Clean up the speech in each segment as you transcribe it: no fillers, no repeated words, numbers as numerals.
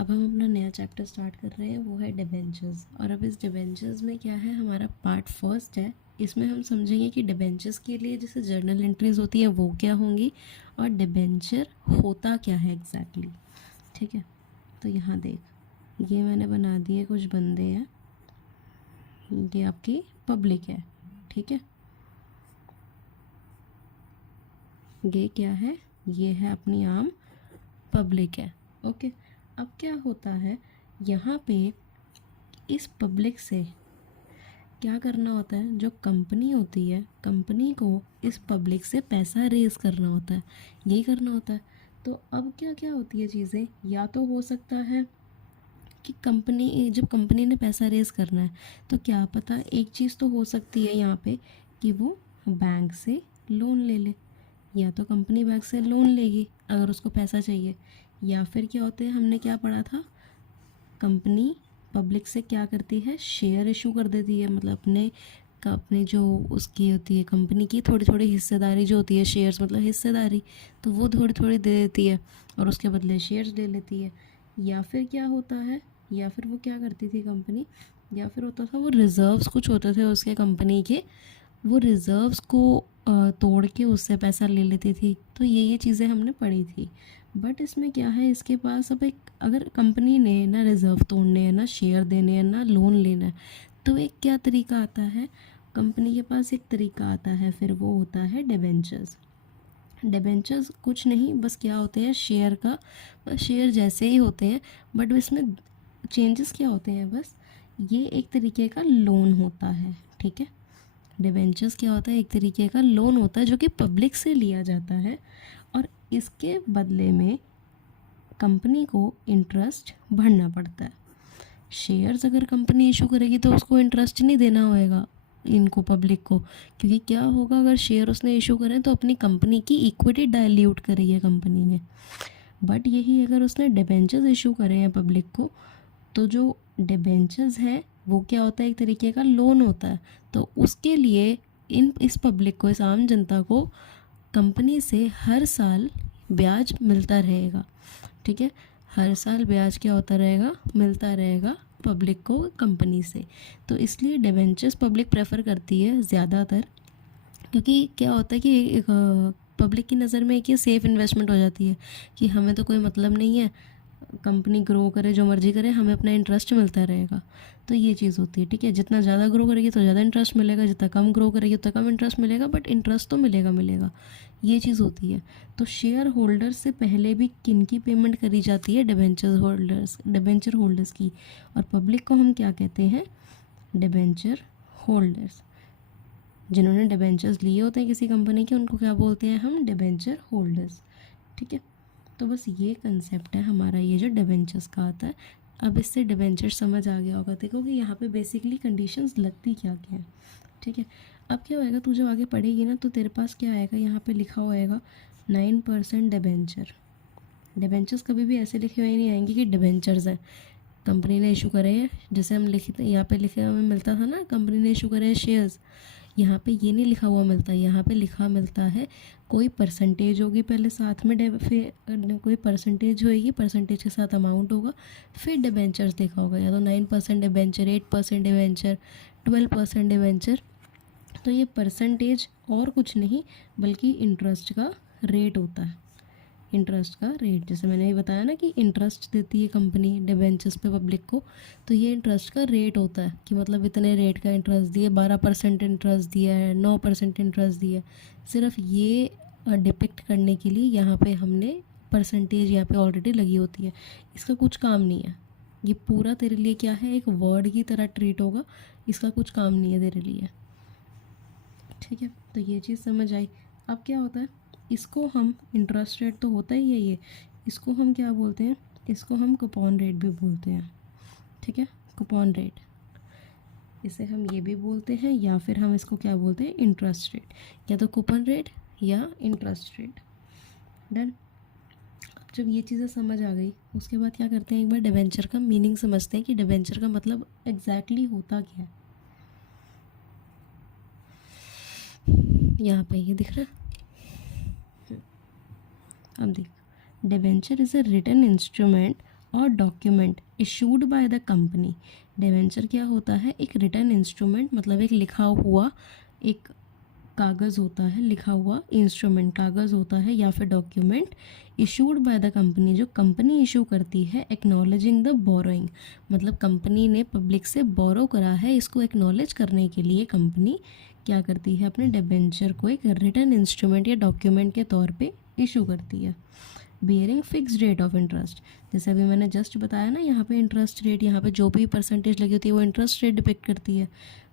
अब हम अपना नया चैप्टर स्टार्ट कर रहे हैं, वो है डिबेंचर्स। और अब इस डिबेंचर्स में क्या है, हमारा पार्ट फर्स्ट है। इसमें हम समझेंगे कि डिबेंचर्स के लिए जैसे जर्नल एंट्रीज होती है वो क्या होंगी और डिबेंचर होता क्या है एग्जैक्टली। ठीक है, तो यहाँ देख, ये मैंने बना दिए कुछ बंदे हैं, ये आपकी पब्लिक है। ठीक है, ये क्या है, ये है अपनी आम पब्लिक है। ओके, अब क्या होता है यहाँ पे, इस पब्लिक से क्या करना होता है, जो कंपनी होती है कंपनी को इस पब्लिक से पैसा रेज करना होता है, यही करना होता है। तो अब क्या क्या होती है चीज़ें, या तो हो सकता है कि कंपनी, जब कंपनी ने पैसा रेज करना है तो क्या पता एक चीज़ तो हो सकती है यहाँ पे कि वो बैंक से लोन ले ले, या तो कंपनी बैंक से लोन लेगी अगर उसको पैसा चाहिए, या फिर क्या होते हैं, हमने क्या पढ़ा था, कंपनी पब्लिक से क्या करती है, शेयर इशू कर देती है। मतलब अपने जो उसकी होती है कंपनी की थोड़ी थोड़ी हिस्सेदारी जो होती है, शेयर्स मतलब हिस्सेदारी, तो वो थोड़ी थोड़ी दे देती है और उसके बदले शेयर्स ले लेती है। या फिर क्या होता है, या फिर वो क्या करती थी कंपनी, या फिर होता था वो रिजर्व्स कुछ होते थे उसके कंपनी के, वो रिजर्व्स को तोड़ के उससे पैसा ले लेती थी। तो ये चीज़ें हमने पढ़ी थी। बट इसमें क्या है, इसके पास अब एक, अगर कंपनी ने ना रिज़र्व तोड़ने हैं, ना शेयर देने हैं, ना लोन लेना है, तो एक क्या तरीका आता है, कंपनी के पास एक तरीका आता है, फिर वो होता है डिबेंचर्स। डिबेंचर्स कुछ नहीं, बस क्या होते हैं, शेयर का, बस शेयर जैसे ही होते हैं, बट इसमें चेंजेस क्या होते हैं, बस ये एक तरीके का लोन होता है। ठीक है, डिबेंचर्स क्या होता है, एक तरीके का लोन होता है जो कि पब्लिक से लिया जाता है और इसके बदले में कंपनी को इंटरेस्ट भरना पड़ता है। शेयर्स अगर कंपनी इशू करेगी तो उसको इंटरेस्ट नहीं देना होएगा इनको, पब्लिक को, क्योंकि क्या होगा, अगर शेयर उसने इशू करें तो अपनी कंपनी की इक्विटी डाइल्यूट करी है कंपनी ने। बट यही अगर उसने डिबेंचर्स इशू करे हैं पब्लिक को, तो जो डिबेंचर्स है वो क्या होता है, एक तरीके का लोन होता है। तो उसके लिए इस पब्लिक को, इस आम जनता को कंपनी से हर साल ब्याज मिलता रहेगा। ठीक है, हर साल ब्याज क्या होता रहेगा, मिलता रहेगा पब्लिक को कंपनी से। तो इसलिए डिबेंचर्स पब्लिक प्रेफर करती है ज़्यादातर, क्योंकि क्या होता है कि पब्लिक की नज़र में एक ये सेफ़ इन्वेस्टमेंट हो जाती है कि हमें तो कोई मतलब नहीं है, कंपनी ग्रो करे जो मर्जी करे, हमें अपना इंटरेस्ट मिलता रहेगा। तो ये चीज़ होती है। ठीक है, जितना ज़्यादा ग्रो करेगी तो ज़्यादा इंटरेस्ट मिलेगा, जितना कम ग्रो करेगी उतना कम इंटरेस्ट मिलेगा, बट इंटरेस्ट तो मिलेगा मिलेगा, ये चीज़ होती है। तो शेयर होल्डर्स से पहले भी किन की पेमेंट करी जाती है, डिबेंचर होल्डर्स की। और पब्लिक को हम क्या कहते हैं, डिबेंचर होल्डर्स। जिन्होंने डिबेंचर्स लिए होते हैं किसी कंपनी के, उनको क्या बोलते हैं हम, डिबेंचर होल्डर्स। ठीक है, तो बस ये कंसेप्ट है हमारा, ये जो डिबेंचर्स का आता है। अब इससे डिबेंचर समझ आ गया होगा, देखो कि यहाँ पे बेसिकली कंडीशंस लगती क्या क्या है। ठीक है, अब क्या होएगा, तू जब आगे पढ़ेगी ना तो तेरे पास क्या आएगा, यहाँ पे लिखा होएगा 9% डिबेंचर। डिबेंचर्स कभी भी ऐसे लिखे हुए नहीं आएंगे कि डिबेंचर्स हैं, कंपनी ने इशू करे हैं, जैसे हम लिखते यहाँ पे लिखे हमें मिलता था ना, कंपनी ने इशू करे हैं शेयर्स, यहाँ पे ये नहीं लिखा हुआ मिलता, यहाँ पे लिखा मिलता है कोई परसेंटेज होगी पहले साथ में, फिर कोई परसेंटेज होएगी, परसेंटेज के साथ अमाउंट होगा, फिर डिबेंचर्स लिखा होगा, या तो 9% डिबेंचर, 8% डिबेंचर, 12% डिबेंचर। तो ये परसेंटेज और कुछ नहीं बल्कि इंटरेस्ट का रेट होता है, इंटरेस्ट का रेट। जैसे मैंने ये बताया ना कि इंटरेस्ट देती है कंपनी डिबेंचर्स पे पब्लिक को, तो ये इंटरेस्ट का रेट होता है कि मतलब इतने रेट का इंटरेस्ट दिए, 12% इंटरेस्ट दिया है, 9% इंटरेस्ट दिया है। सिर्फ ये डिपिक्ट करने के लिए यहाँ पे हमने परसेंटेज यहाँ पे ऑलरेडी लगी होती है, इसका कुछ काम नहीं है। ये पूरा तेरे लिए क्या है, एक वर्ड की तरह ट्रीट होगा, इसका कुछ काम नहीं है तेरे लिए। ठीक है, तो ये चीज़ समझ आई। अब क्या होता है, इसको हम, इंटरेस्ट रेट तो होता ही है ये, इसको हम क्या बोलते हैं, इसको हम कूपन रेट भी बोलते हैं। ठीक है, कूपन रेट, इसे हम ये भी बोलते हैं, या फिर हम इसको क्या बोलते हैं, इंटरेस्ट रेट, या तो कूपन रेट या इंटरेस्ट रेट। डन। अब जब ये चीज़ें समझ आ गई, उसके बाद क्या करते हैं, एक बार डिबेंचर का मीनिंग समझते हैं कि डिबेंचर का मतलब एग्जैक्टली होता क्या है। यहाँ पे ये दिख रहा है, अब देख, debenture is a written instrument or document issued by the company. Debenture क्या होता है? एक रिटन इंस्ट्रूमेंट, मतलब एक लिखा हुआ एक कागज़ होता है, लिखा हुआ इंस्ट्रूमेंट कागज़ होता है या फिर document issued by the company, जो कंपनी इशू करती है, एक्नॉलेजिंग द बोरोइंग, मतलब कंपनी ने पब्लिक से बोरो करा है, इसको एक्नॉलेज करने के लिए कंपनी क्या करती है? अपने डिबेंचर को एक रिटन इंस्ट्रूमेंट या डॉक्यूमेंट के तौर पे इशू करती है। Bearing fix rate of interest, जैसे अभी मैंने जस्ट बताया ना, यहाँ पे इंटरेस्ट रेट, यहाँ पे जो भी परसेंटेज लगी होती है वो इंटरेस्ट रेट डिपेक्ट करती है।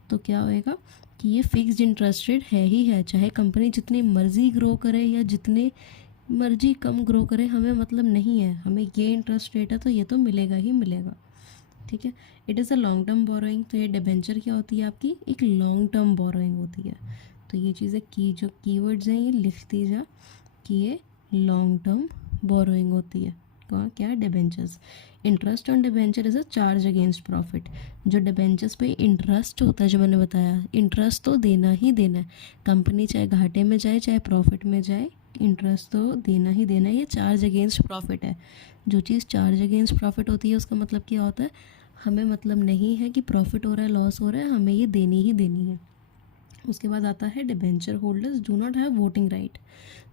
तो क्या होएगा कि ये फिक्स्ड इंटरेस्ट रेट है ही है, चाहे कंपनी जितनी मर्जी ग्रो करे या जितने मर्जी कम ग्रो करे, हमें मतलब नहीं है, हमें ये इंटरेस्ट रेट है तो ये तो मिलेगा ही मिलेगा। ठीक है। It is a long term borrowing, तो ये डिबेंचर क्या होती है आपकी? एक लॉन्ग टर्म बोरोइंग होती है। तो ये चीज़ें की जो कीवर्ड्स हैं ये लिखती जा कि ये लॉन्ग टर्म बोरोइंग होती है। कहाँ क्या? Debentures. Interest on debenture is a charge against profit, जो डिबेंचर्स पे इंटरेस्ट होता है, जो मैंने बताया, इंटरेस्ट तो देना ही देना है, कंपनी चाहे घाटे में जाए चाहे प्रॉफिट में जाए, इंटरेस्ट तो देना ही देना है। ये चार्ज अगेंस्ट प्रॉफिट है। जो चीज़ चार्ज अगेंस्ट प्रॉफिट होती है उसका मतलब क्या होता है? हमें मतलब नहीं है कि प्रॉफिट हो रहा है लॉस हो रहा है, हमें ये देनी ही देनी है। उसके बाद आता है debenture holders do not have voting right.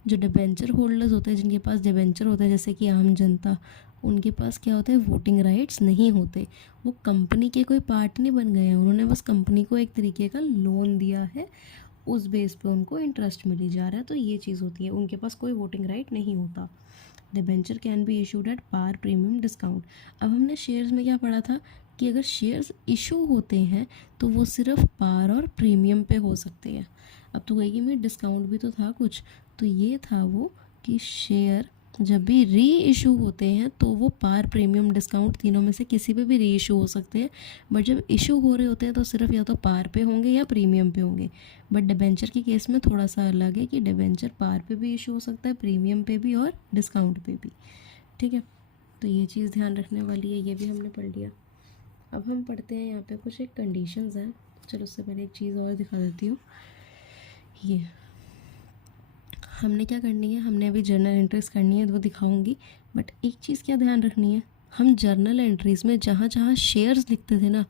जो डिबेंचर होल्डर्स होते हैं, जिनके पास डिबेंचर होते हैं, जैसे कि आम जनता, उनके पास क्या होता है? वोटिंग राइट्स नहीं होते। वो कंपनी के कोई पार्ट नहीं बन गए हैं, उन्होंने बस कंपनी को एक तरीके का लोन दिया है, उस बेस पे उनको इंटरेस्ट मिली जा रहा है, तो ये चीज़ होती है, उनके पास कोई वोटिंग राइट नहीं होता। Debenture can be issued at par premium discount. अब हमने शेयर्स में क्या पढ़ा था कि अगर शेयर्स इशू होते हैं तो वो सिर्फ पार और प्रीमियम पे हो सकते हैं। अब तो कहेगी मैं डिस्काउंट भी तो था कुछ, तो ये था वो कि शेयर जब भी री इशू होते हैं तो वो पार प्रीमियम डिस्काउंट तीनों में से किसी पे भी री इशू हो सकते हैं, बट जब इशू हो रहे होते हैं तो सिर्फ या तो पार पे होंगे या प्रीमियम पे होंगे। बट डिबेंचर के केस में थोड़ा सा अलग है कि डिबेंचर पार पे भी इशू हो सकता है, प्रीमियम पे भी और डिस्काउंट पे भी। ठीक है, तो ये चीज़ ध्यान रखने वाली है, ये भी हमने पढ़ लिया। अब हम पढ़ते हैं यहाँ पे कुछ एक कंडीशंस हैं। चलो उससे पहले एक चीज़ और दिखा देती हूँ। ये हमने क्या करनी है, हमने अभी जर्नल एंट्रीज करनी है तो वो दिखाऊंगी, बट एक चीज़ क्या ध्यान रखनी है, हम जर्नल एंट्रीज में जहाँ जहाँ शेयर्स लिखते थे ना,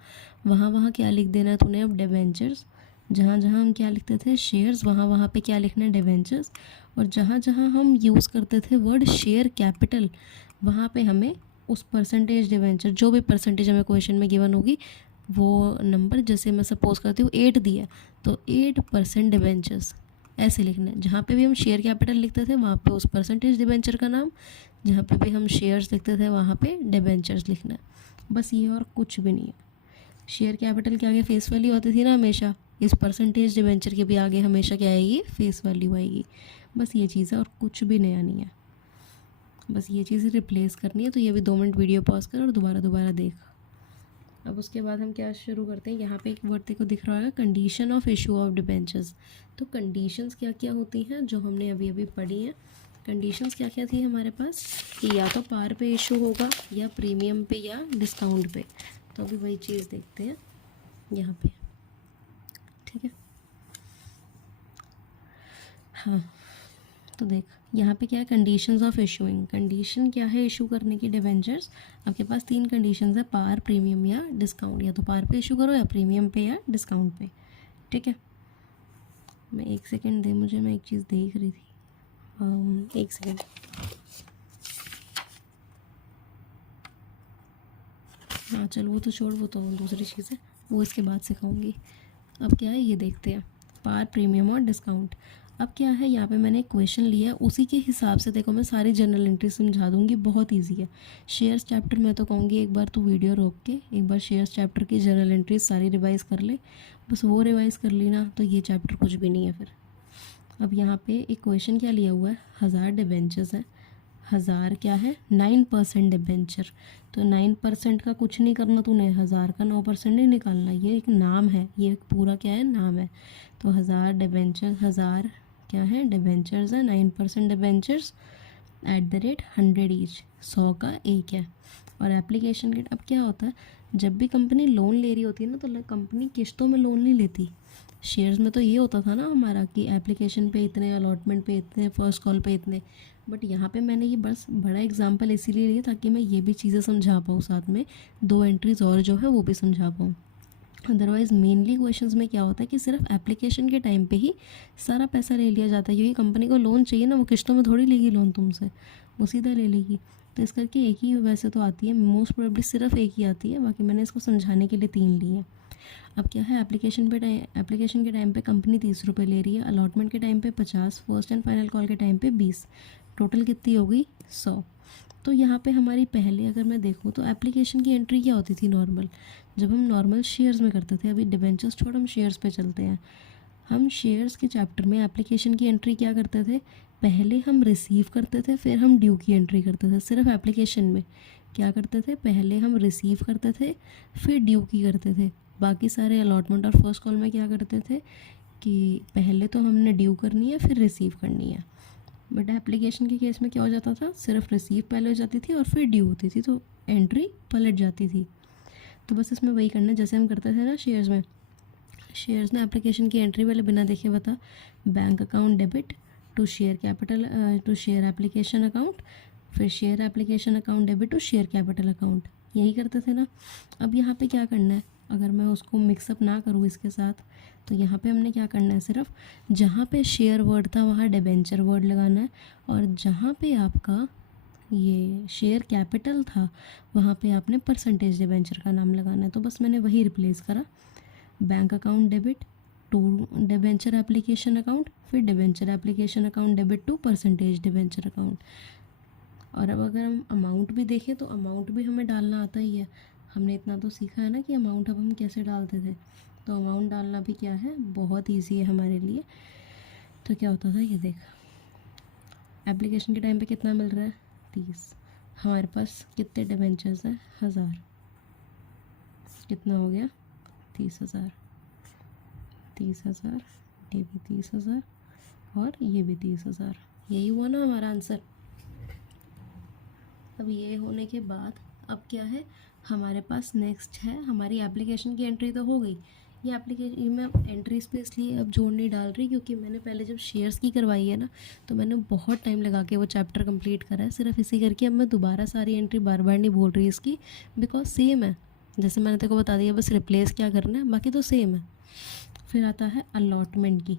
वहाँ वहाँ क्या लिख देना है तूने अब? डिबेंचर्स। जहाँ जहाँ हम क्या लिखते थे? शेयर्स, वहाँ वहाँ पे क्या लिखना है? डिबेंचर्स। और जहाँ जहाँ हम यूज़ करते थे वर्ड शेयर कैपिटल, वहाँ पे हमें उस परसेंटेज डिबेंचर, जो भी परसेंटेज हमें क्वेश्चन में गिवन होगी वो नंबर, जैसे मैं सपोज करती हूँ 8 दिया तो 8% डिबेंचर्स ऐसे लिखना है। जहाँ पे भी हम शेयर कैपिटल लिखते थे वहाँ पे उस परसेंटेज डिबेंचर का नाम, जहाँ पे भी हम शेयर्स लिखते थे वहाँ पे डिबेंचर्स लिखना है, बस ये और कुछ भी नहीं है। शेयर कैपिटल के आगे फेस वैल्यू होती थी ना हमेशा, इस परसेंटेज डिबेंचर के भी आगे हमेशा क्या आएगी? फेस वैल्यू आएगी। बस ये चीज़ है और कुछ भी नया नहीं है, बस ये चीज़ रिप्लेस करनी है। तो ये भी 2 मिनट वीडियो पॉज कर और दोबारा देख। अब उसके बाद हम क्या शुरू करते हैं, यहाँ पे एक वर्ड को दिख रहा है condition of issue of debentures. तो कंडीशंस क्या क्या होती हैं जो हमने अभी अभी पढ़ी हैं। कंडीशंस क्या क्या थी हमारे पास कि या तो पार पे इशू होगा या प्रीमियम पे या डिस्काउंट पे। तो अभी वही चीज़ देखते हैं यहाँ पे। ठीक है, हाँ, तो देख यहाँ पे क्या है? Conditions of issuing. कंडीशन क्या है इशू करने की डिबेंचर्स? आपके पास 3 कंडीशंस है, पार, प्रीमियम या डिस्काउंट। या तो पार पे इशू करो या प्रीमियम पे या डिस्काउंट पे। ठीक है, मैं 1 सेकेंड दे मुझे, मैं एक चीज़ देख रही थी। 1 सेकेंड। हाँ चल वो तो छोड़, वो तो दूसरी चीज़ है, वो इसके बाद सिखाऊंगी। अब क्या है ये देखते हैं, पार, प्रीमियम और डिस्काउंट। अब क्या है यहाँ पे मैंने एक क्वेश्चन लिया है, उसी के हिसाब से देखो मैं सारी जनरल एंट्री समझा दूंगी, बहुत इजी है। शेयर्स चैप्टर में तो कहूँगी एक बार तू वीडियो रोक के एक बार शेयर्स चैप्टर की जनरल एंट्रीज सारी रिवाइज़ कर ले, बस वो रिवाइज़ कर ली ना तो ये चैप्टर कुछ भी नहीं है फिर। अब यहाँ पे एक क्वेश्चन क्या लिया हुआ है, 1000 डिबेंचर्स है। 1000 क्या है? 9% डिबेंचर। तो 9% का कुछ नहीं करना तूने, 1000 का 9% नहीं निकालना, ये एक नाम है, ये एक पूरा क्या है? नाम है। तो 1000 डिबेंचर, 1000 क्या है? डिबेंचर्स है, 9% डिबेंचर्स @100 ईच, 100 का एक है। और एप्लीकेशन डेट, अब क्या होता है जब भी कंपनी लोन ले रही होती है ना तो कंपनी किस्तों में लोन नहीं लेती, शेयर्स में तो ये होता था ना हमारा कि एप्लीकेशन पे इतने, अलॉटमेंट पे इतने, फर्स्ट कॉल पे इतने, बट यहाँ पे मैंने ये बस बड़ा एग्जांपल इसीलिए लिया ताकि मैं ये भी चीज़ें समझा पाऊँ, साथ में 2 एंट्रीज और जो है वो भी समझा पाऊँ। अदरवाइज़ मेनली क्वेश्चंस में क्या होता है कि सिर्फ एप्लीकेशन के टाइम पे ही सारा पैसा ले लिया जाता है, क्योंकि कंपनी को लोन चाहिए ना, वो किस्तों में थोड़ी लेगी लोन तुमसे, वो सीधा ले लेगी। तो इस करके एक ही वैसे तो आती है, मोस्ट प्रोबेबली सिर्फ एक ही आती है, बाकी मैंने इसको समझाने के लिए 3 ली है। अब क्या है, एप्लीकेशन के टाइम पे कंपनी 30 रुपये ले रही है, अलॉटमेंट के टाइम पे 50, फर्स्ट एंड फाइनल कॉल के टाइम पे 20, टोटल कितनी हो गई 100। तो यहाँ पे हमारी पहले अगर मैं देखूँ तो एप्लीकेशन की एंट्री क्या होती थी नॉर्मल, जब हम नॉर्मल शेयर्स में करते थे, अभी डिबेंचर्स छोड़ हम शेयर्स पे चलते हैं। हम शेयर्स के चैप्टर में एप्लीकेशन की एंट्री क्या करते थे, पहले हम रिसीव करते थे, फिर हम ड्यू की एंट्री करते थे। सिर्फ एप्लीकेशन में क्या करते थे, पहले हम रिसीव करते थे, फिर ड्यू की करते थे। बाकी सारे अलॉटमेंट और फर्स्ट कॉल में क्या करते थे कि पहले तो हमने ड्यू करनी है, फिर रिसीव करनी है। बट एप्लीकेशन के केस में क्या हो जाता था, सिर्फ रिसीव पहले हो जाती थी और फिर ड्यू होती थी, तो एंट्री पलट जाती थी। तो बस इसमें वही करना है जैसे हम करते थे ना शेयर्स में। शेयर्स में एप्लीकेशन की एंट्री पहले बिना देखे बता, bank account debit to share capital to share application account, फिर share application account debit to share capital account, यही करते थे ना। अब यहाँ पे क्या करना है, अगर मैं उसको मिक्सअप ना करूँ इसके साथ, तो यहाँ पे हमने क्या करना है, सिर्फ जहाँ पे शेयर वर्ड था वहाँ डिबेंचर वर्ड लगाना है, और जहाँ पे आपका ये शेयर कैपिटल था वहाँ पे आपने परसेंटेज डिबेंचर का नाम लगाना है। तो बस मैंने वही रिप्लेस करा, bank account debit to debenture application account, फिर debenture application account debit to percentage debenture account. और अब अगर हम अमाउंट भी देखें तो अमाउंट भी हमें डालना आता ही है, हमने इतना तो सीखा है ना कि अमाउंट अब हम कैसे डालते थे। तो अमाउंट डालना भी क्या है, बहुत ईजी है हमारे लिए। तो क्या होता था, ये देख, एप्लीकेशन के टाइम पे कितना मिल रहा है 30, हमारे पास कितने डिबेंचर्स हैं 1000, कितना हो गया 30,000, 30,000, ये भी 30,000 और ये भी 30,000, यही हुआ ना हमारा आंसर। अब ये होने के बाद अब क्या है हमारे पास, नेक्स्ट है हमारी एप्लीकेशन की एंट्री तो हो गई। ये एप्लीकेशन मैं एंट्रीज पे इसलिए अब जोड़ नहीं डाल रही क्योंकि मैंने पहले जब शेयर्स की करवाई है ना, तो मैंने बहुत टाइम लगा के वो चैप्टर कंप्लीट करा है, सिर्फ इसी करके अब मैं दोबारा सारी एंट्री बार बार नहीं बोल रही इसकी, बिकॉज सेम है, जैसे मैंने तेरे को बता दिया, बस रिप्लेस क्या करना है, बाकी तो सेम है। फिर आता है अलॉटमेंट की।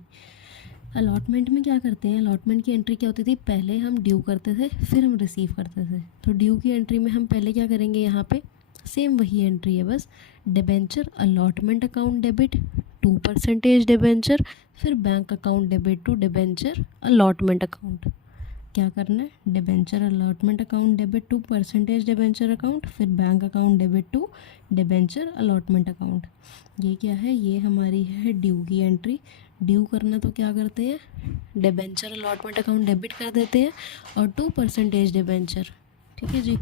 अलॉटमेंट में क्या करते हैं, अलॉटमेंट की एंट्री क्या होती थी, पहले हम ड्यू करते थे, फिर हम रिसीव करते थे। तो ड्यू की एंट्री में हम पहले क्या करेंगे, यहाँ पे सेम वही एंट्री है, बस debenture allotment account debit to percentage debenture, फिर bank account debit to debenture allotment account. क्या करना है, debenture allotment account debit to percentage debenture account, फिर bank account debit to debenture allotment account. ये क्या है, ये हमारी है ड्यू की एंट्री। ड्यू करना तो क्या करते हैं, डिबेंचर अलॉटमेंट अकाउंट डेबिट कर देते हैं और टू परसेंटेज डिबेंचर, ठीक है जी।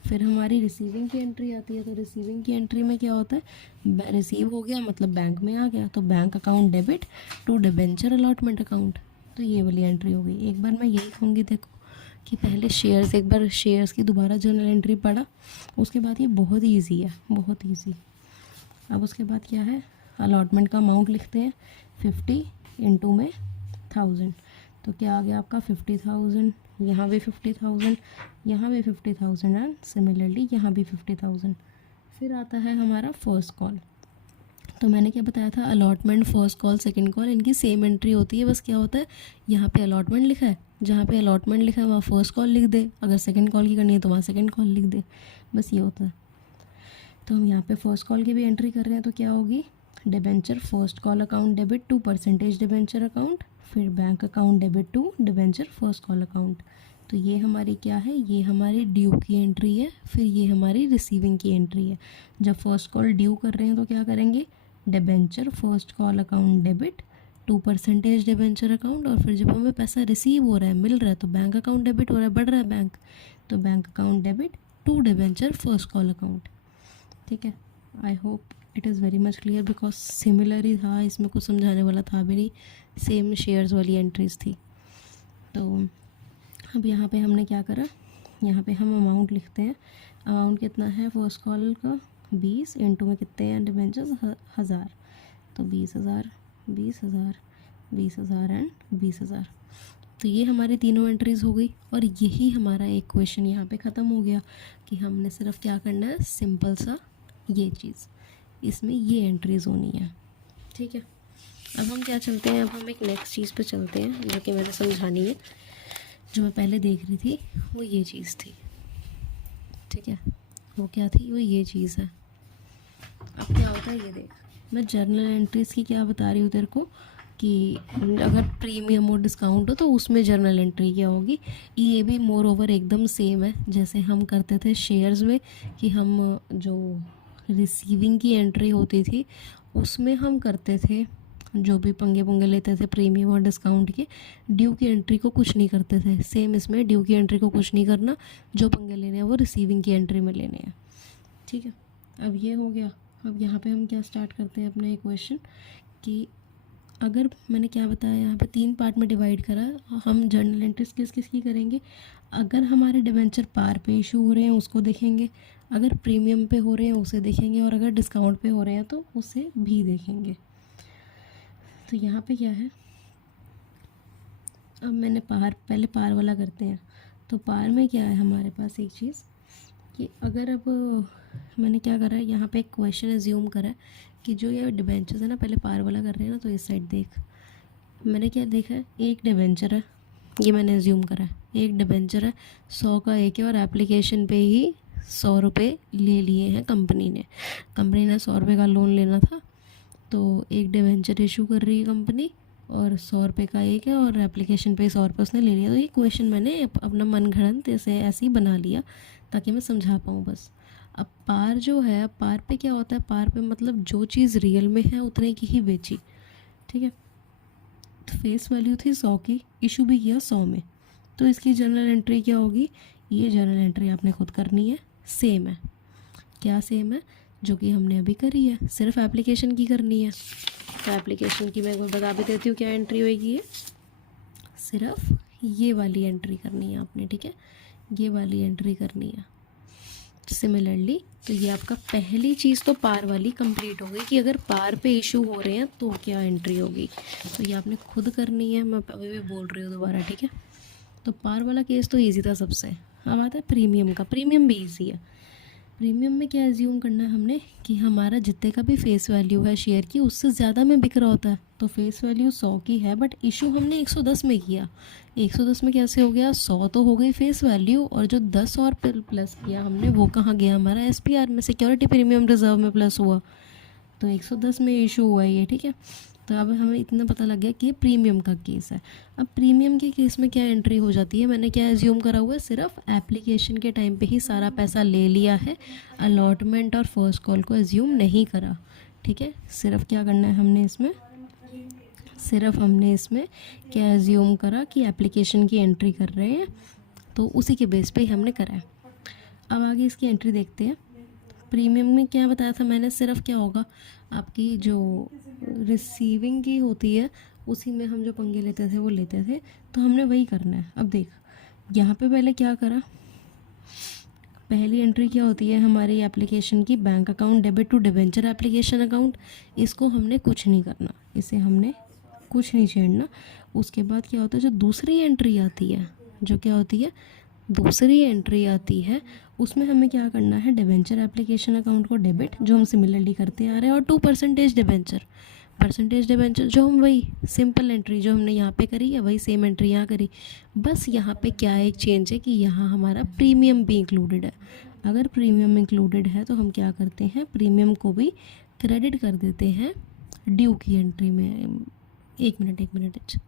फिर हमारी रिसीविंग की एंट्री आती है, तो रिसीविंग की एंट्री में क्या होता है, रिसीव हो गया मतलब बैंक में आ गया, तो bank account debit to debenture allotment account. तो ये वाली एंट्री हो गई। एक बार मैं यही कहूँगी देखो कि पहले शेयर्स, एक बार शेयर्स की दोबारा जर्नल एंट्री पढ़ा, उसके बाद ये बहुत ईजी है, बहुत ईजी। अब उसके बाद क्या है, अलॉटमेंट का अमाउंट लिखते हैं 50 इंटू में 1000, तो क्या आ गया आपका 50,000, यहाँ भी 50,000, यहाँ भी 50,000 एंड सिमिलरली यहाँ भी 50,000। फिर आता है हमारा फर्स्ट कॉल। तो मैंने क्या बताया था, allotment, first call, second call, इनकी सेम एंट्री होती है, बस क्या होता है यहाँ पे अलॉटमेंट लिखा है, जहाँ पे अलॉटमेंट लिखा है वहाँ फर्स्ट कॉल लिख दे, अगर सेकंड कॉल की करनी है तो वहाँ सेकंड कॉल लिख दे, बस ये होता है। तो हम यहाँ पे फर्स्ट कॉल की भी एंट्री कर रहे हैं, तो क्या होगी, debenture first call account debit to percentage debenture account, फिर bank account debit to debenture first call account. तो ये हमारी क्या है, ये हमारी ड्यू की एंट्री है, फिर ये हमारी रिसीविंग की एंट्री है। जब फर्स्ट कॉल ड्यू कर रहे हैं तो क्या करेंगे, debenture first call account debit to percentage debenture account, और फिर जब हमें पैसा रिसीव हो रहा है, मिल रहा है, तो बैंक अकाउंट डेबिट हो रहा है, बढ़ रहा है बैंक, तो bank account debit to debenture first call account. ठीक है, I hope it is very much clear, because similar ही था, इसमें कुछ समझाने वाला था भी नहीं, सेम शेयर्स वाली एंट्रीज थी। तो अब यहाँ पे हमने क्या करा, यहाँ पे हम अमाउंट लिखते हैं, अमाउंट कितना है फर्स्ट कॉल का 20, इंटू में कितने हैं डिबेंचर्स 1000, तो 20,000, 20,000, 20,000 एंड 20,000। तो ये हमारी तीनों एंट्रीज़ हो गई और यही हमारा एक क्वेश्चन यहाँ पे ख़त्म हो गया कि हमने सिर्फ क्या करना है, सिंपल सा ये चीज़, इसमें ये एंट्रीज़ होनी है। ठीक है, अब हम क्या चलते हैं, अब हम एक नेक्स्ट चीज़ पे चलते हैं जो कि मैंने समझानी है। जो मैं पहले देख रही थी वो ये चीज़ थी। ठीक है, वो क्या थी, वो ये चीज़ है। अब क्या होता है ये देख, मैं जर्नल एंट्रीज़ की क्या बता रही हूँ तेरे को कि अगर प्रीमियम और डिस्काउंट हो तो उसमें जर्नल एंट्री क्या होगी। ये भी मोर ओवर एकदम सेम है जैसे हम करते थे शेयर्स में, कि हम जो रिसीविंग की एंट्री होती थी उसमें हम करते थे, जो भी पंगे पुंगे लेते थे प्रीमियम और डिस्काउंट के, ड्यू की एंट्री को कुछ नहीं करते थे। सेम इसमें ड्यू की एंट्री को कुछ नहीं करना, जो पंगे लेने हैं वो रिसीविंग की एंट्री में लेने हैं। ठीक है, अब ये हो गया। अब यहाँ पे हम क्या स्टार्ट करते हैं अपना ये क्वेश्चन कि अगर मैंने क्या बताया, यहाँ पे 3 पार्ट में डिवाइड करा, हम जर्नल एंट्रीज किस किस की करेंगे। अगर हमारे डिबेंचर पार पे इशू हो रहे हैं उसको देखेंगे, अगर प्रीमियम पे हो रहे हैं उसे देखेंगे, और अगर डिस्काउंट पे हो रहे हैं तो उसे भी देखेंगे। तो यहाँ पे क्या है, अब मैंने पहले पार वाला करते हैं। तो पार में क्या है हमारे पास एक चीज़ कि अगर अब मैंने क्या करा है, यहाँ पे एक क्वेश्चन एज्यूम करा है कि जो ये डिबेंचर्स है ना, पहले पार वाला कर रहे हैं ना, तो इस साइड देख, मैंने क्या देखा है, एक डिबेंचर है, ये मैंने एज्यूम करा है, एक डिबेंचर है, 100 का एक है, और एप्लीकेशन पे ही 100 रुपये ले लिए हैं कंपनी ने 100 रुपये का लोन लेना था, तो एक डिबेंचर इशू कर रही है कंपनी और 100 रुपये का एक है, और एप्लीकेशन पे 100 रुपये उसने ले लिया। तो ये क्वेश्चन मैंने अपना मन घड़ंत ऐसे ही बना लिया ताकि मैं समझा पाऊँ बस। अब पार जो है, अब पार पे क्या होता है, पार पे मतलब जो चीज़ रियल में है उतने की ही बेची। ठीक है, तो फेस वैल्यू थी 100 की, इशू भी किया 100 में, तो इसकी जर्नल एंट्री क्या होगी, ये जर्नल एंट्री आपने खुद करनी है। सेम है, क्या सेम है, जो कि हमने अभी करी है, सिर्फ एप्लीकेशन की करनी है। तो एप्लीकेशन की मैं बता भी देती हूँ क्या एंट्री होगी, ये सिर्फ ये वाली एंट्री करनी है आपने। ठीक है, ये वाली एंट्री करनी है। सिमिलरली तो ये आपका पहली चीज़ तो पार वाली कंप्लीट हो गई कि अगर पार पे इशू हो रहे हैं तो क्या एंट्री होगी, तो ये आपने खुद करनी है, मैं अभी भी बोल रही हूँ दोबारा। ठीक है, तो पार वाला केस तो इजी था सबसे। अब आता है प्रीमियम का, प्रीमियम भी इजी है। प्रीमियम में क्या एज्यूम करना है हमने कि हमारा जितने का भी फेस वैल्यू है शेयर की उससे ज़्यादा में बिक रहा होता है। तो फेस वैल्यू 100 की है बट इशू हमने 110 में किया। 110 में कैसे हो गया, 100 तो हो गई फेस वैल्यू, और जो 10 और प्लस किया हमने वो कहाँ गया, हमारा SPR में, सिक्योरिटी प्रीमियम रिजर्व में प्लस हुआ, तो 110 में इशू हुआ ये। ठीक है, तो अब हमें इतना पता लग गया कि ये प्रीमियम का केस है। अब प्रीमियम के केस में क्या एंट्री हो जाती है, मैंने क्या एज्यूम करा हुआ है, सिर्फ एप्लीकेशन के टाइम पे ही सारा पैसा ले लिया है, अलॉटमेंट और फर्स्ट कॉल को एज्यूम नहीं करा। ठीक है, सिर्फ क्या करना है हमने इसमें, सिर्फ हमने इसमें क्या एज्यूम करा कि एप्लीकेशन की एंट्री कर रहे हैं, तो उसी के बेस पे ही हमने करा है। अब आगे इसकी एंट्री देखते हैं। प्रीमियम में क्या बताया था मैंने, सिर्फ क्या होगा, आपकी जो रिसीविंग की होती है उसी में हम जो पंगे लेते थे वो लेते थे, तो हमने वही करना है। अब देख यहाँ पे पहले क्या करा, पहली एंट्री क्या होती है हमारी एप्लीकेशन की, bank account debit to debenture application account, इसको हमने कुछ नहीं करना, इसे हमने कुछ नहीं छेड़ना। उसके बाद क्या होता है, जो दूसरी एंट्री आती है, जो क्या होती है दूसरी एंट्री आती है, उसमें हमें क्या करना है, डिबेंचर एप्लीकेशन अकाउंट को डेबिट, जो हम सिमिलरली करते आ रहे हैं, और 2% डिबेंचर, परसेंटेज डिबेंचर जो हम वही सिंपल एंट्री जो हमने यहाँ पे करी है वही सेम एंट्री यहाँ करी। बस यहाँ पे क्या एक चेंज है कि यहाँ हमारा प्रीमियम भी इंक्लूडेड है। अगर प्रीमियम इंक्लूडेड है तो हम क्या करते हैं, प्रीमियम को भी क्रेडिट कर देते हैं ड्यू की एंट्री में। एक मिनट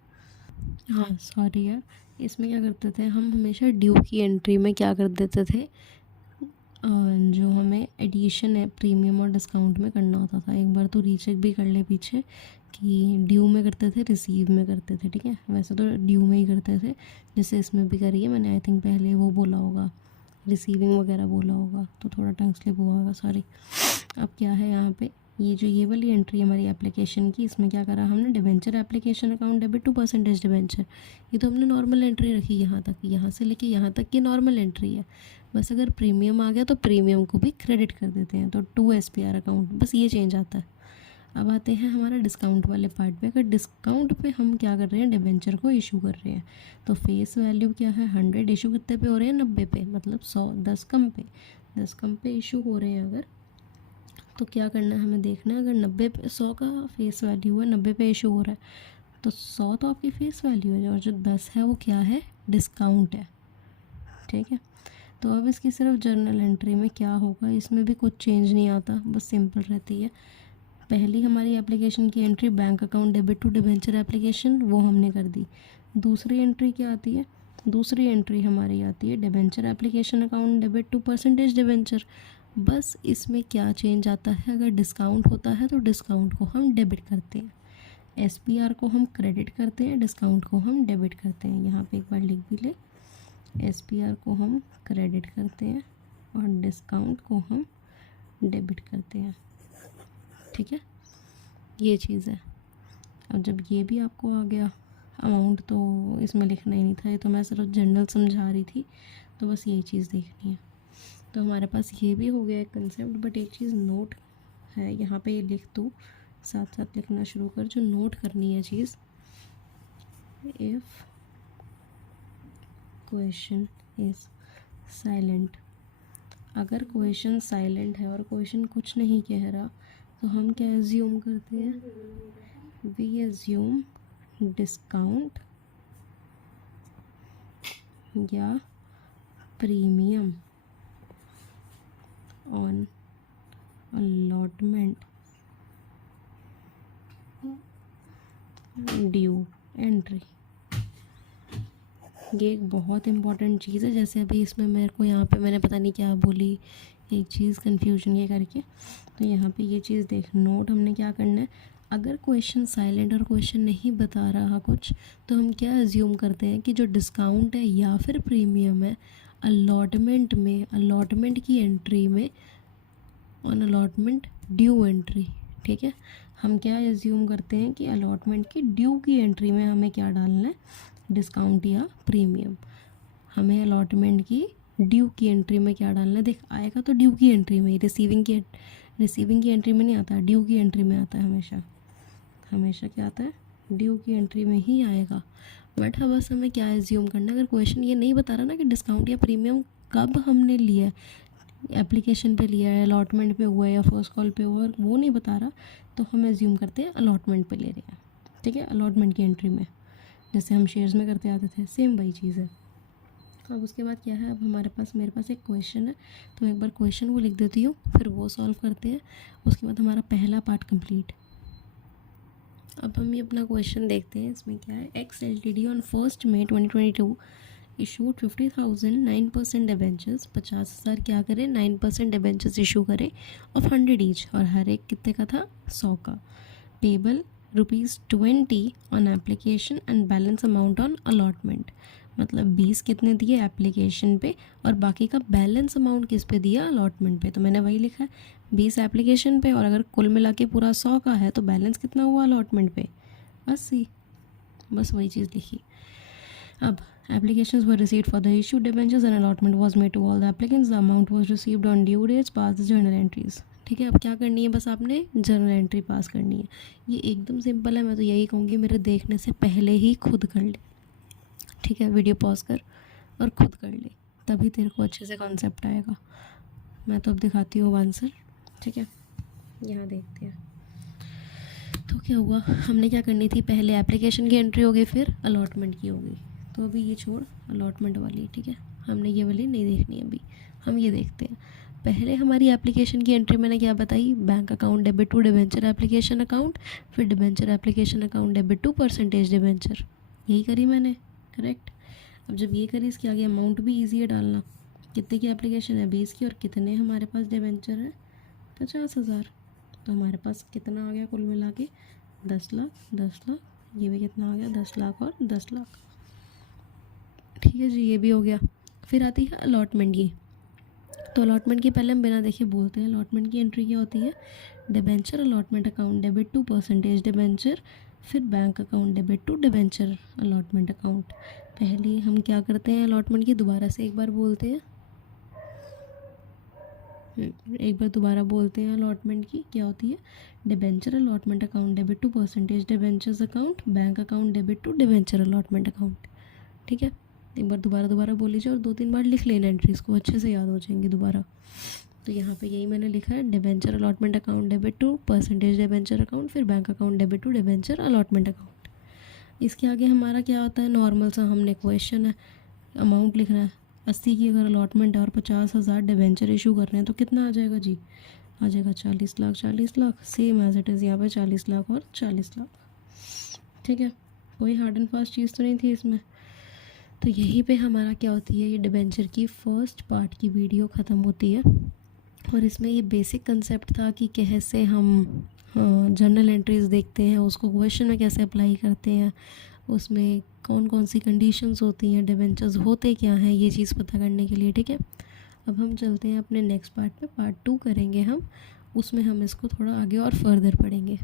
हाँ सॉरी यार, इसमें क्या करते थे हम, हमेशा ड्यू की एंट्री में क्या कर देते थे, जो हमें एडिशन है प्रीमियम और डिस्काउंट में करना होता था। एक बार तो रीचेक भी कर ले पीछे कि ड्यू में करते थे रिसीव में करते थे। ठीक है, वैसे तो ड्यू में ही करते थे, जैसे इसमें भी करी है मैंने, आई थिंक पहले वो बोला होगा, रिसीविंग वगैरह बोला होगा, तो थोड़ा टंग स्लिप हुआ होगा, सॉरी। अब क्या है यहाँ पे, ये वाली एंट्री हमारी एप्लीकेशन की, इसमें क्या करा हमने, debenture application account debit 2% debenture, ये तो हमने नॉर्मल एंट्री रखी यहाँ तक, यहाँ से लेके यहाँ तक की नॉर्मल एंट्री है। बस अगर प्रीमियम आ गया तो प्रीमियम को भी क्रेडिट कर देते हैं, तो 2 SPR अकाउंट, बस ये चेंज आता है। अब आते हैं हमारा डिस्काउंट वाले पार्ट पे। अगर डिस्काउंट पे हम क्या कर रहे हैं, डिबेंचर को इशू कर रहे हैं, तो फेस वैल्यू क्या है 100, इशू कितने पे हो रहे हैं 90 पे, मतलब 100, 10 कम पे, 10 कम पे इशू हो रहे हैं अगर, तो क्या करना है हमें देखना है। अगर 90 पे 100 का फेस वैल्यू है, 90 पे इशू हो रहा है, तो 100 तो आपकी फेस वैल्यू है और जो 10 है वो क्या है, डिस्काउंट है। ठीक है, तो अब इसकी सिर्फ जर्नल एंट्री में क्या होगा, इसमें भी कुछ चेंज नहीं आता, बस सिंपल रहती है। पहली हमारी एप्लीकेशन की entry bank account debit to debenture application, वो हमने कर दी। दूसरी एंट्री क्या आती है, दूसरी एंट्री हमारी आती है debenture application account debit to percentage debenture. बस इसमें क्या चेंज आता है, अगर डिस्काउंट होता है तो डिस्काउंट को हम डेबिट करते हैं, SPR को हम क्रेडिट करते हैं, डिस्काउंट को हम डेबिट करते हैं। यहाँ पे एक बार लिख भी ले, SPR को हम क्रेडिट करते हैं और डिस्काउंट को हम डेबिट करते हैं। ठीक है, ये चीज़ है। अब जब ये भी आपको आ गया, अमाउंट तो इसमें लिखना ही नहीं था, ये तो मैं सिर्फ जनरल समझा रही थी, तो बस यही चीज़ देखनी है। तो हमारे पास ये भी हो गया एक कंसेप्ट, बट एक चीज़ नोट है यहाँ पे, ये लिख दो, साथ साथ लिखना शुरू कर, जो नोट करनी है चीज़, इफ़ क्वेश्चन इज़ साइलेंट, अगर क्वेश्चन साइलेंट है और क्वेश्चन कुछ नहीं कह रहा, तो हम क्या एज्यूम करते हैं, वी एज्यूम डिस्काउंट या premium on allotment due entry. ये एक बहुत इम्पॉर्टेंट चीज़ है, जैसे अभी इसमें मेरे को यहाँ पे मैंने पता नहीं क्या बोली, एक चीज़ कन्फ्यूजन ये करके, तो यहाँ पे ये चीज़ देख, नोट हमने क्या करना है, अगर क्वेश्चन साइलेंट और क्वेश्चन नहीं बता रहा कुछ, तो हम क्या एज्यूम करते हैं कि जो डिस्काउंट है या फिर प्रीमियम है, अलॉटमेंट में, अलॉटमेंट की एंट्री में, ऑन अलॉटमेंट ड्यू एंट्री। ठीक है, हम क्या एज्यूम करते हैं कि अलॉटमेंट की ड्यू की एंट्री में हमें क्या डालना है, डिस्काउंट या प्रीमियम। हमें अलॉटमेंट की ड्यू की एंट्री में क्या डालना है, देख आएगा तो ड्यू की एंट्री में, रिसीविंग की एंट्री में नहीं आता, ड्यू की एंट्री में आता है हमेशा, हमेशा क्या आता है, ड्यू की एंट्री में ही आएगा। बट हाँ, बस हमें क्या एज्यूम करना है, अगर क्वेश्चन ये नहीं बता रहा ना कि डिस्काउंट या प्रीमियम कब हमने लिया है, एप्लीकेशन पे लिया है, अलॉटमेंट पे हुआ है या फर्स्ट कॉल पे हुआ है, वो नहीं बता रहा, तो हम एज्यूम करते हैं अलॉटमेंट पे ले रहे हैं। ठीक है, अलॉटमेंट की एंट्री में, जैसे हम शेयर्स में करते आते थे, सेम वही चीज़ है। अब उसके बाद क्या है, अब मेरे पास एक क्वेश्चन है, तो एक बार क्वेश्चन को लिख देती हूँ, फिर वो सॉल्व करते हैं, उसके बाद हमारा पहला पार्ट कंप्लीट। अब हम ये अपना क्वेश्चन देखते हैं, इसमें क्या है, X LTD on 1 May 2022 issued 50,000 9% debentures, 50,000 क्या करें, 9% डिबेंचर्स इशू करें ऑफ 100 ईच, और हर एक कितने का था, 100 का। Payable ₹20 on application and balance amount on allotment, मतलब 20 कितने दिए एप्लीकेशन पे और बाकी का बैलेंस अमाउंट किस पे दिया, अलॉटमेंट पे। तो मैंने वही लिखा है, 20 एप्लीकेशन पे, और अगर कुल मिला के पूरा 100 का है, तो बैलेंस कितना हुआ अलॉटमेंट पे, 80, बस वही चीज़ लिखी। अब applications were received for the issued debentures and allotment was made to all the applicants, the amount was received on due dates, pass the journal entries। ठीक है, अब क्या करनी है, बस आपने जर्नल एंट्री पास करनी है। ये एकदम सिंपल है, मैं तो यही कहूँगी मेरे देखने से पहले ही खुद कर ले। ठीक है, वीडियो पॉज कर और खुद कर ले, तभी तेरे को अच्छे से कॉन्सेप्ट आएगा। मैं तो अब दिखाती हूँ आंसर। ठीक है, यहाँ देखते हैं। तो क्या हुआ, हमने क्या करनी थी, पहले एप्लीकेशन की एंट्री होगी, फिर अलॉटमेंट की होगी। तो अभी ये छोड़ अलॉटमेंट वाली, ठीक है, हमने ये वाली नहीं देखनी है अभी, हम ये देखते हैं। पहले हमारी एप्लीकेशन की एंट्री मैंने क्या बताई, bank account debit to debenture application account, फिर debenture application account debit to percentage debenture, यही करी मैंने, करेक्ट। अब जब ये करी, इसके आगे अमाउंट भी ईजी है डालना, कितने की एप्लीकेशन है, 20 की, और कितने हमारे पास डिबेंचर है, 50,000। तो हमारे पास कितना आ गया कुल मिला के, 10 लाख, 10 लाख, ये भी कितना आ गया, 10 लाख और 10 लाख। ठीक है जी, ये भी हो गया। फिर आती है अलॉटमेंट की। तो अलॉटमेंट की पहले हम बिना देखे बोलते हैं, अलॉटमेंट की एंट्री क्या होती है, debenture allotment account debit to percentage debenture, फिर bank account debit to debenture allotment account. पहले हम क्या करते हैं, अलॉटमेंट की दोबारा से एक बार बोलते हैं, एक बार दोबारा बोलते हैं अलॉटमेंट की क्या होती है। Debenture allotment account debit to percentage debentures account, bank account debit to debenture allotment account. ठीक है, एक बार दोबारा बोल लीजिए और 2-3 बार लिख लेना, एंट्रीज को अच्छे से याद हो जाएंगी दोबारा। तो यहाँ पे यही मैंने लिखा है, debenture allotment account debit to percentage debenture account, फिर bank account debit to debenture allotment account. इसके आगे हमारा क्या होता है, नॉर्मल सा हमने क्वेश्चन है, अमाउंट लिखना है। 80 की अगर अलॉटमेंट है और 50,000 डिबेंचर इशू कर रहे हैं तो कितना आ जाएगा जी, आ जाएगा 40 lakh. 40 lakh same as it is यहाँ पे 40 लाख और 40 लाख। ठीक है, कोई हार्ड एंड फास्ट चीज़ तो नहीं थी इसमें। तो यहीं पे हमारा क्या होती है, ये डिबेंचर की फर्स्ट पार्ट की वीडियो ख़त्म होती है। और इसमें ये बेसिक कंसेप्ट था कि कैसे हम जर्नल एंट्रीज देखते हैं, उसको क्वेश्चन में कैसे अप्लाई करते हैं, उसमें कौन कौन सी कंडीशंस होती हैं, डिबेंचर्स होते क्या हैं, ये चीज़ पता करने के लिए। ठीक है, अब हम चलते हैं अपने नेक्स्ट पार्ट पे, पार्ट 2 करेंगे हम, उसमें हम इसको थोड़ा आगे और फर्दर पढ़ेंगे।